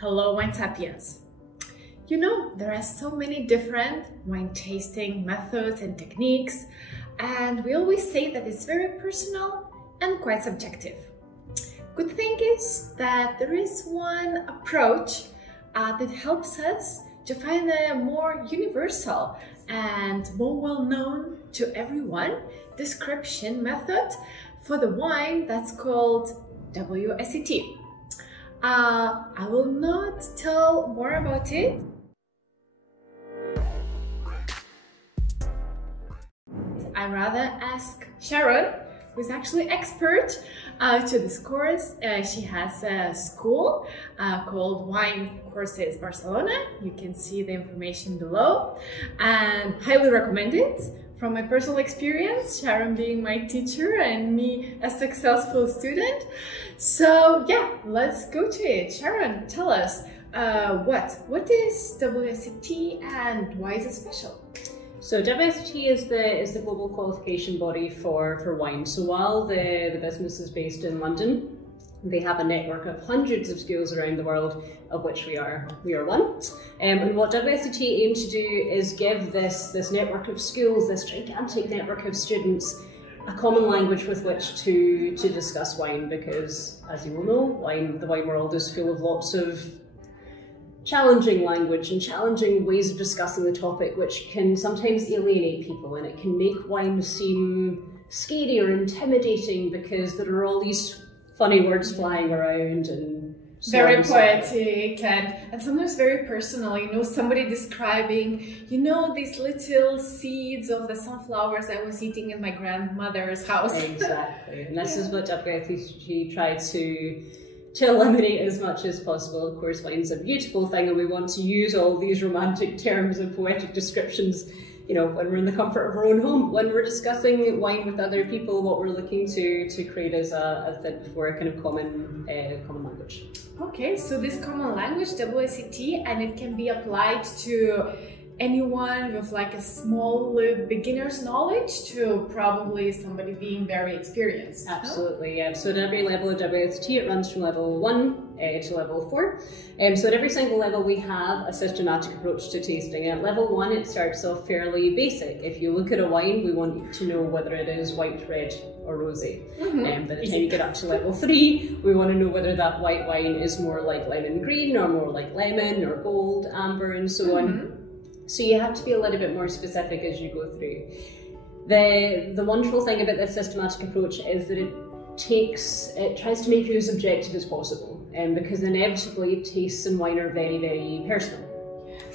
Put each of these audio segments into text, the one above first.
Hello, Wine Sapiens. You know, there are so many different wine tasting methods and techniques, and we always say that it's very personal and quite subjective. Good thing is that there is one approach that helps us to find a more universal and more well-known to everyone description method for the wine that's called WSET. I will not tell more about it. I rather ask Sharon, who is actually expert to this course. She has a school called Wine Courses Barcelona. You can see the information below and highly recommend it. From my personal experience, Sharon being my teacher and me a successful student. So yeah, let's go to it. Sharon, tell us what is WSET and why is it special? So WSET is the global qualification body for wine. So while the business is based in London, they have a network of hundreds of schools around the world, of which we are one. And what WSET aim to do is give this network of schools, this gigantic network of students, a common language with which to discuss wine, because as you will know, the wine world is full of lots of challenging language and challenging ways of discussing the topic, which can sometimes alienate people, and it can make wine seem scary or intimidating because there are all these funny words flying around and so very poetic and sometimes very personal. You know, somebody describing, you know, these little seeds of the sunflowers I was eating in my grandmother's house. Exactly, and this is what WSET tried to eliminate as much as possible. Of course, wine's a beautiful thing and we want to use all these romantic terms and poetic descriptions, you know, when we're in the comfort of our own home. When we're discussing wine with other people, what we're looking to create is a kind of common language. Okay, so this common language, WSET, and it can be applied to anyone with like a small beginner's knowledge to probably somebody being very experienced. Absolutely, yeah. So at every level of WSET, it runs from level 1 to level 4. So at every single level we have a systematic approach to tasting. At level 1 it starts off fairly basic. If you look at a wine, we want you to know whether it is white, red or rosé. By the time you get up to level 3, we want to know whether that white wine is more like lemon green or more like lemon or gold, amber and so on. So you have to be a little bit more specific as you go through. The wonderful thing about this systematic approach is that it tries to make you as objective as possible, because inevitably tastes in wine are very, very personal.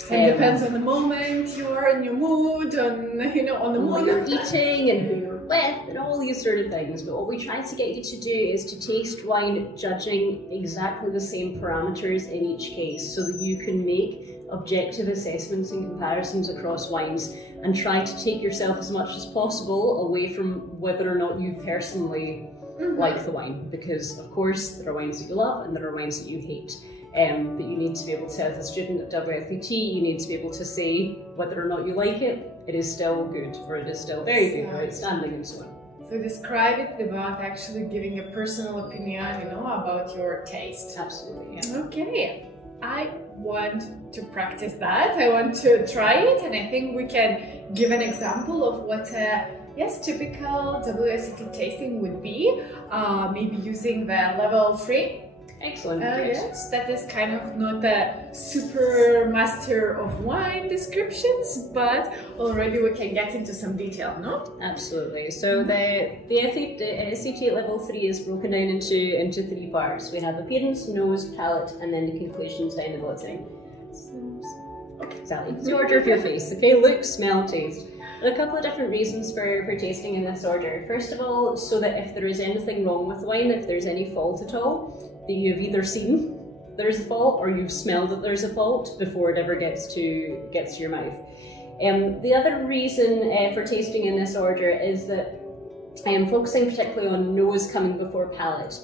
It depends on the moment you are in your mood, on the mood what you're eating and who you're with and all these sort of things. But what we try to get you to do is to taste wine judging exactly the same parameters in each case, so that you can make objective assessments and comparisons across wines and try to take yourself as much as possible away from whether or not you personally like the wine, because of course there are wines that you love and there are wines that you hate. But you need to be able to, as a student at WSET, you need to be able to say whether or not you like it, it is still good, or it is still very good, or outstanding, and so on. So describe it without actually giving a personal opinion, about your taste. Absolutely, yeah. Okay, I want to practice that. I want to try it, and I think we can give an example of what typical WSET tasting would be, maybe using the level 3. Excellent. Yes, that is kind of not a super master of wine descriptions, but already we can get into some detail, no? Absolutely. So the SET at level 3 is broken down into 3 parts. We have appearance, nose, palate, and then the conclusions down the bottom. Okay, Sally, it's the order of your face. Okay, look, smell, taste. There are a couple of different reasons for tasting in this order. First of all, so that if there is anything wrong with wine, if there's any fault at all, that you've either seen there's a fault or you've smelled that there's a fault before it ever gets to your mouth. The other reason for tasting in this order is that I am focusing particularly on nose coming before palate.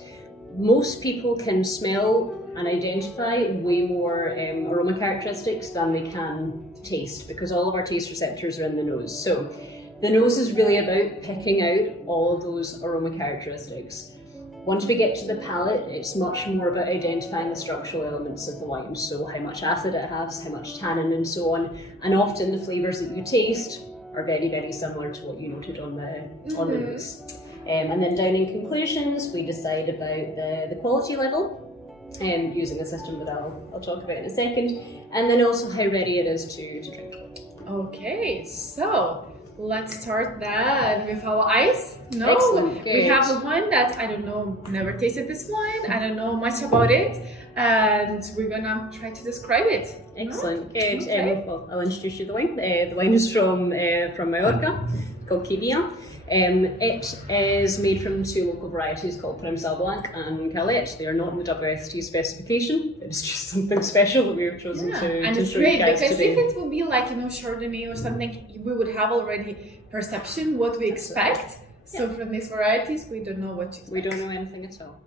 Most people can smell and identify way more aroma characteristics than they can taste, because all of our taste receptors are in the nose. So the nose is really about picking out all of those aroma characteristics. Once we get to the palate, it's much more about identifying the structural elements of the wine. So how much acid it has, how much tannin and so on. And often the flavours that you taste are very, very similar to what you noted on the notes. And then down in conclusions, we decide about the quality level, using a system that I'll talk about in a second. And then also how ready it is to drink. Okay, so let's start then with our ice. No, Excellent, we have the one that I don't know, never tasted this wine, I don't know much about it, and we're gonna try to describe it. Excellent, good. Okay. Well, I'll introduce you to the wine. The wine is from Mallorca, it's called Kibia. It is made from two local varieties called Premsal Blanc and Calette. They are not in the WSET specification. It's just something special that we've chosen to and it's show great you guys because today. if it would be like, you know, Chardonnay or something, we would have already perception what we expect. So from these varieties, we don't know what to expect. We don't know anything at all.